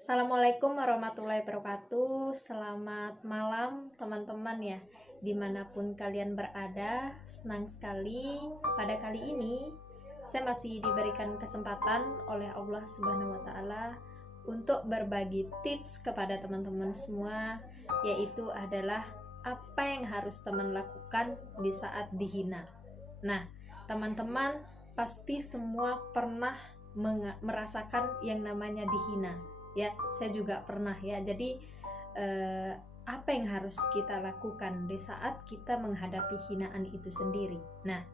Assalamualaikum warahmatullahi wabarakatuh. Selamat malam teman-teman ya, dimanapun kalian berada. Senang sekali pada kali ini saya masih diberikan kesempatan oleh Allah Subhanahu wa Ta'ala untuk berbagi tips kepada teman-teman semua, yaitu adalah apa yang harus teman lakukan di saat dihina. Nah, teman-teman pasti semua pernah merasakan yang namanya dihina ya. Saya juga pernah ya. Jadi apa yang harus kita lakukan di saat kita menghadapi hinaan itu sendiri? Nah,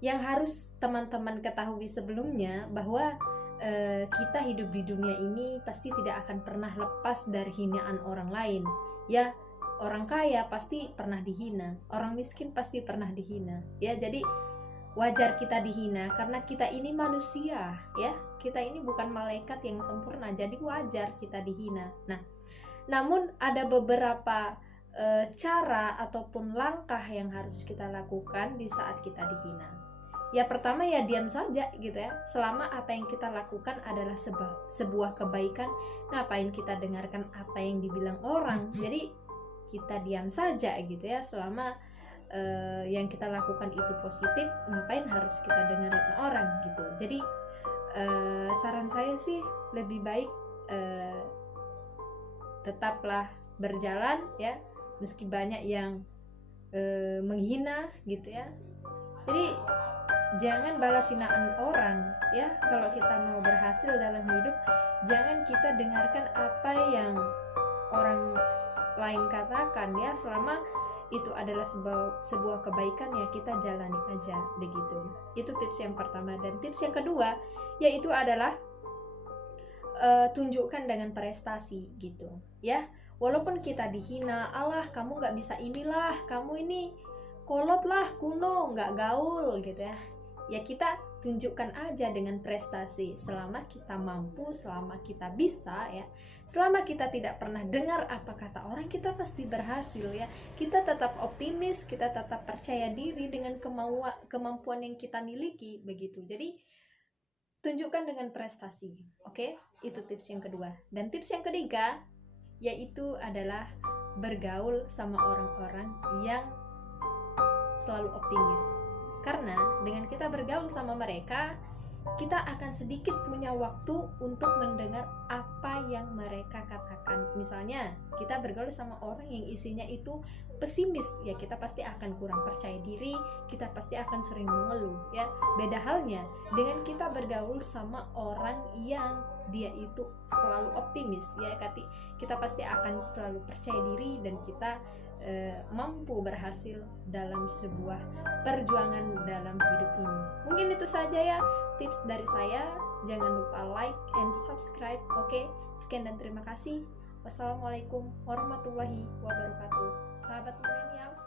yang harus teman-teman ketahui sebelumnya bahwa kita hidup di dunia ini pasti tidak akan pernah lepas dari hinaan orang lain ya. Orang kaya pasti pernah dihina, orang miskin pasti pernah dihina ya. Jadi wajar kita dihina karena kita ini manusia ya. Kita ini bukan malaikat yang sempurna, jadi wajar kita dihina. Nah, namun ada beberapa cara ataupun langkah yang harus kita lakukan di saat kita dihina. Ya, pertama ya diam saja gitu ya. Selama apa yang kita lakukan adalah sebuah kebaikan, ngapain kita dengarkan apa yang dibilang orang? Jadi kita diam saja gitu ya. Selama yang kita lakukan itu positif, ngapain harus kita dengerin orang gitu. Jadi saran saya sih lebih baik tetaplah berjalan ya, meski banyak yang menghina gitu ya. Jadi jangan balas hinaan orang ya. Kalau kita mau berhasil dalam hidup, jangan kita dengarkan apa yang orang lain katakan ya. Selama itu adalah sebuah kebaikan ya, kita jalani aja begitu. Itu tips yang pertama. Dan tips yang kedua yaitu adalah tunjukkan dengan prestasi gitu ya. Walaupun kita dihina, alah kamu gak bisa inilah, kamu ini kolot lah, kuno, gak gaul gitu ya. Ya kita tunjukkan aja dengan prestasi. Selama kita mampu, selama kita bisa ya, selama kita tidak pernah dengar apa kata orang, kita pasti berhasil ya. Kita tetap optimis, kita tetap percaya diri dengan kemampuan yang kita miliki begitu. Jadi tunjukkan dengan prestasi. Oke? Itu tips yang kedua. Dan tips yang ketiga yaitu adalah bergaul sama orang-orang yang selalu optimis. Karena dengan kita bergaul sama mereka, kita akan sedikit punya waktu untuk mendengar apa yang mereka katakan. Misalnya kita bergaul sama orang yang isinya itu pesimis ya, kita pasti akan kurang percaya diri, kita pasti akan sering mengeluh ya. Beda halnya dengan kita bergaul sama orang yang dia itu selalu optimis ya, kita pasti akan selalu percaya diri dan kita mampu berhasil dalam sebuah perjuangan dalam hidup ini. Mungkin itu saja ya tips dari saya. Jangan lupa like and subscribe. Oke, sekian dan terima kasih. Wassalamualaikum warahmatullahi wabarakatuh. Sahabat millennials,